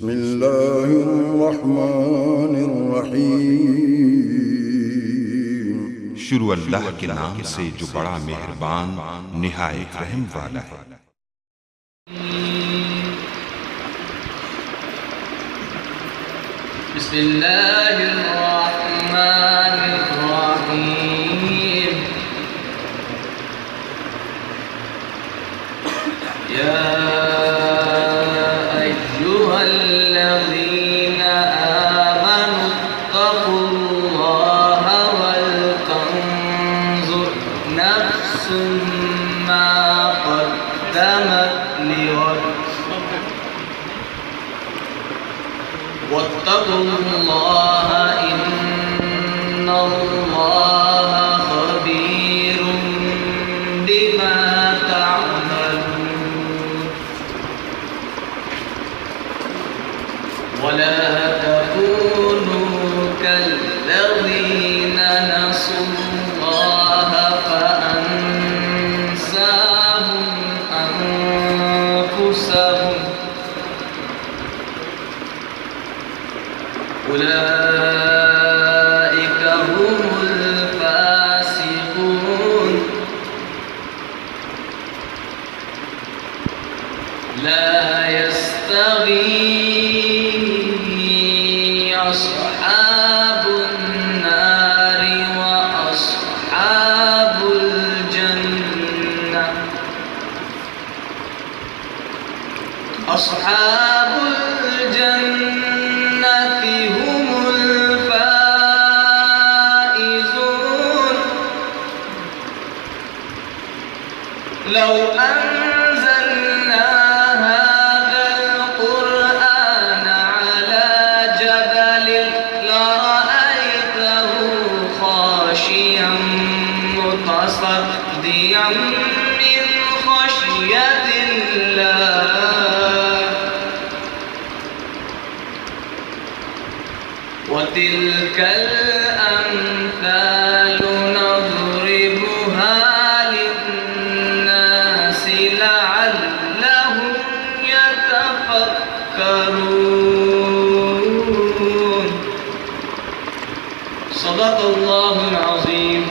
بسم الله الرحمن الرحیم۔ شروع اللہ کے نام سے جو بڑا مہربان نہایت رحم والا ہے۔ بسم اللہ الرحمن الرحیم۔ یا ایہا الذین آمنوا اتقوا اللہ ولتنظر نفس ما قدمت لغد واتقوا الله إن الله خبير بما تعملون ولا تكونوا كالذين نسوا الله فأنساهم أنفسهم أولئك هم الفاسقون لا يستوي أصحاب النار وأصحاب الجنة أصحاب الجنة هم الفائزون لو أنزلنا هذا القرآن على جبل لرأيته خاشعا متصدعا من خشية الله وتلك الأمثال نضربها للناس لعلهم يتفكرون صدق الله العظيم۔